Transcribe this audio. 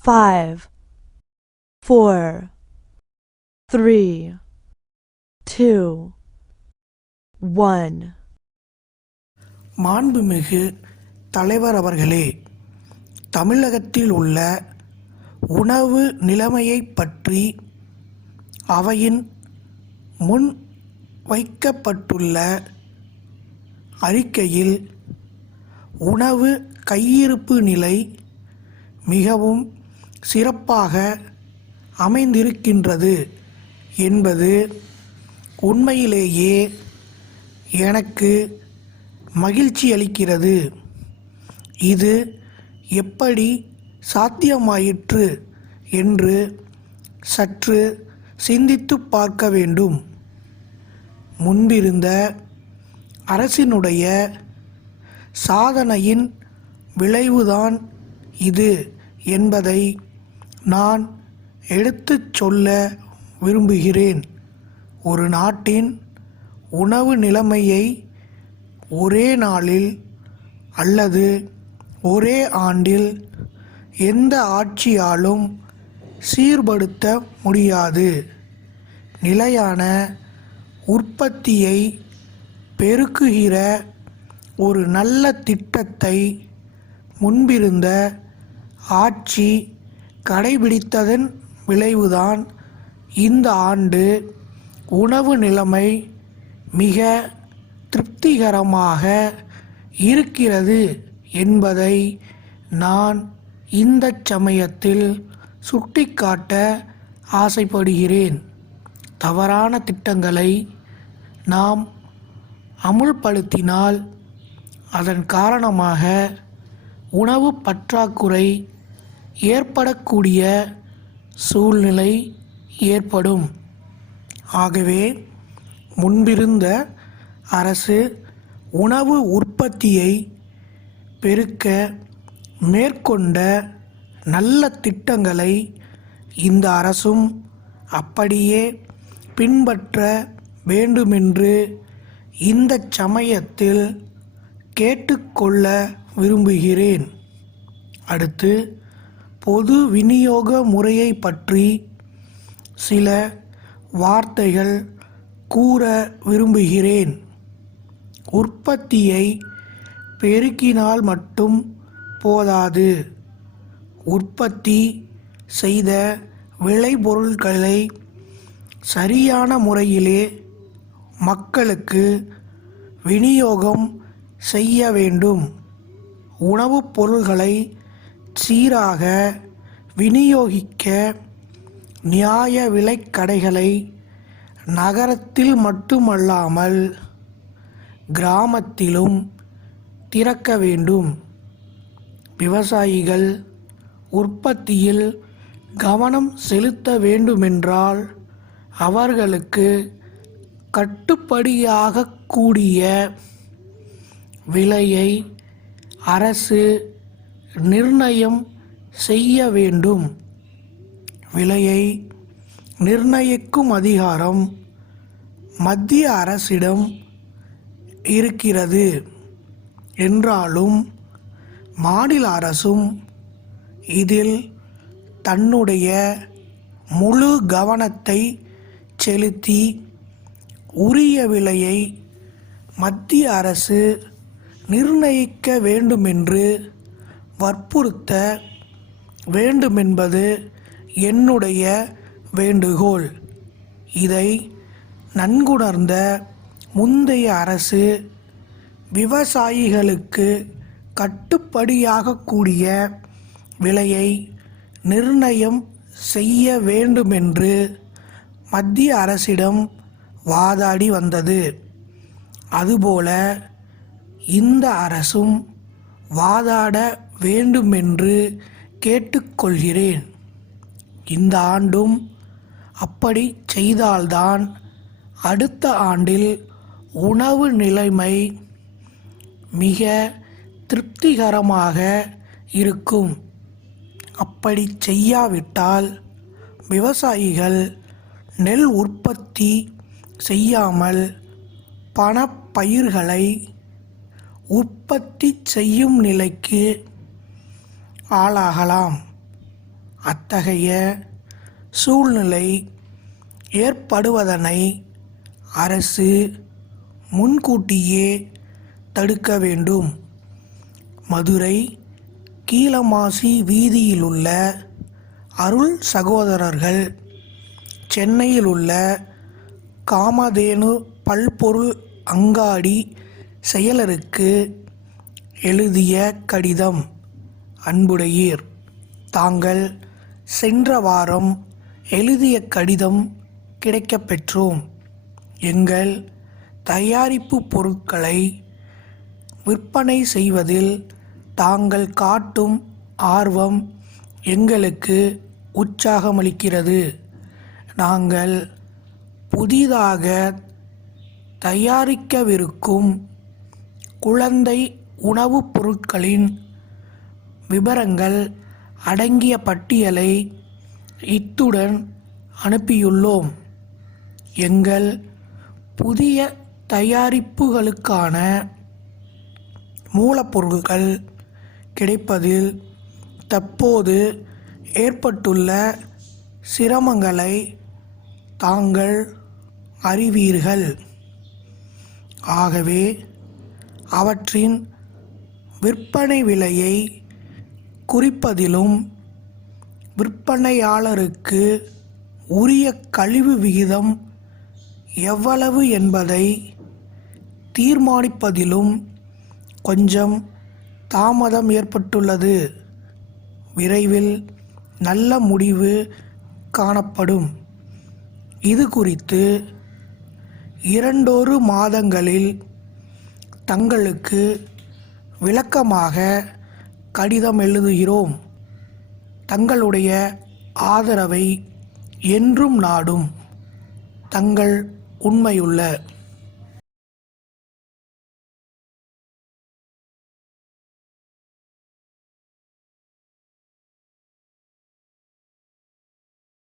five, four, three, two, one. மாண்புமிகு தலைவர் அவர்களே தமிழகத்தில் உள்ள உணவு நிலைமையைப் பற்றி அவையின் முன் வைக்கப்பட்டுள்ள அறிக்கையில் உணவு கையிருப்பு நிலை மிகவும் சிறப்பாக அமைந்திருக்கின்றது என்பது உண்மையிலேயே எனக்கு மகிழ்ச்சி அளிக்கிறது. இது எப்படி சாத்தியமாயிற்று என்று சற்று சிந்தித்து பார்க்க வேண்டும். முன்பிருந்த அரசினுடைய சாதனையின் விளைவுதான் இது என்பதை நான் எடுத்துச் சொல்ல விரும்புகிறேன். ஒரு நாட்டின் உணவு நிலைமையை ஒரே நாளில் அல்லது ஒரே ஆண்டில் எந்த ஆட்சியாலும் சீர்படுத்த முடியாது. நிலையான உற்பத்தியை பெருக்குகிற ஒரு நல்ல திட்டத்தை முன்பிருந்த ஆட்சி கடைபிடித்ததன் விளைவுதான் இந்த ஆண்டு உணவு நிலைமை மிக திருப்திகரமாக இருக்கிறது என்பதை நான் இந்த சமயத்தில் சுட்டிக்காட்ட ஆசைப்படுகிறேன். தவறான திட்டங்களை நாம் அமுல்படுத்தினால் அதன் காரணமாக உணவு பற்றாக்குறை ஏற்படக்கூடிய சூழ்நிலை ஏற்படும். ஆகவே முன்பிருந்த அரசு உணவு உற்பத்தியை பெருக்க மேற்கொண்ட நல்ல திட்டங்களை இந்த அரசும் அப்படியே பின்பற்ற வேண்டுமென்று இந்த சமயத்தில் கேட்டுக்கொள்ள விரும்புகிறேன். அடுத்து பொது விநியோக முறையை பற்றி சில வார்த்தைகள் கூற விரும்புகிறேன். உற்பத்தியை பெருக்கினால் மட்டும் போதாது. உற்பத்தி செய்த விளைபொருட்களை சரியான முறையிலே மக்களுக்கு விநியோகம் செய்ய வேண்டும். உணவுப் பொருள்களை சீராக விநியோகிக்க நியாய விலைக்கடைகளை நகரத்தில் மட்டுமல்லாமல் கிராமத்திலும் திறக்க வேண்டும். விவசாயிகள் உற்பத்தியில் கவனம் செலுத்த வேண்டுமென்றால் அவர்களுக்கு கட்டுப்படியாகக்கூடிய விலையை அரசு நிர்ணயம் செய்ய வேண்டும். விலையை நிர்ணயிக்கும் அதிகாரம் மத்திய அரசிடம் இருக்கிறது. என்றாலும் மாநில அரசும் இதில் தன்னுடைய முழு கவனத்தை செலுத்தி உரிய விலையை மத்திய அரசு நிர்ணயிக்க வேண்டுமென்று வற்புறுத்த வேண்டுமென்பது என்னுடைய வேண்டுகோள். இதை நன்குணர்ந்த முந்தைய அரசு விவசாயிகளுக்கு கட்டுப்படியாகக்கூடிய விலையை நிர்ணயம் செய்ய வேண்டுமென்று மத்திய அரசிடம் வாதாடி வந்தது. அதுபோல இந்த அரசும் வாதாட வேண்டுமென்று கேட்டுக்கொள்கிறேன். இந்த ஆண்டும் அப்படி செய்தால்தான் அடுத்த ஆண்டில் உணவு நிலைமை மிக திருப்திகரமாக இருக்கும். அப்படி செய்யாவிட்டால் விவசாயிகள் நெல் உற்பத்தி செய்யாமல் பணப்பயிர்களை உற்பத்தி செய்யும் நிலைக்கு ஆளாகலாம். அத்தகைய சூழ்நிலை ஏற்படுவதனை அரசு முன்கூட்டியே தடுக்க வேண்டும். மதுரை கீழமாசி வீதியிலுள்ள அருள் சகோதரர்கள் சென்னையில் உள்ள காமதேனு பல்பொருள் அங்காடி செயலருக்கு எழுதிய கடிதம். அன்புடையீர். தாங்கள் சென்ற வாரம் எழுதிய கடிதம் கிடைக்கப்பெற்றோம் எங்கள் தயாரிப்பு பொருட்களை விற்பனை செய்வதில் தாங்கள் காட்டும் ஆர்வம் எங்களுக்கு உற்சாகமளிக்கிறது. நாங்கள் புதிதாக தயாரிக்கவிருக்கும் குழந்தை உணவுப் பொருட்களின் விவரங்கள் அடங்கிய பட்டியலை இத்துடன் அனுப்பியுள்ளோம். எங்கள் புதிய தயாரிப்புகளுக்கான மூலப்பொருட்கள் கிடைப்பதில் தற்போது ஏற்பட்டுள்ள சிரமங்களை தாங்கள் அறிவீர்கள். ஆகவே அவற்றின் விற்பனை விலையை குறிப்பதிலும் விற்பனையாளருக்கு உரிய கழிவு விகிதம் எவ்வளவு என்பதை தீர்மானிப்பதிலும் கொஞ்சம் தாமதம் ஏற்பட்டுள்ளது. விரைவில் நல்ல முடிவு காணப்படும். இது குறித்து இரண்டொரு மாதங்களில் தங்களுக்கு விளக்கமாக கடிதம் எழுதுகிறோம். தங்களுடைய ஆதரவை என்றும் நாடும். தங்கள் உண்மையுள்ள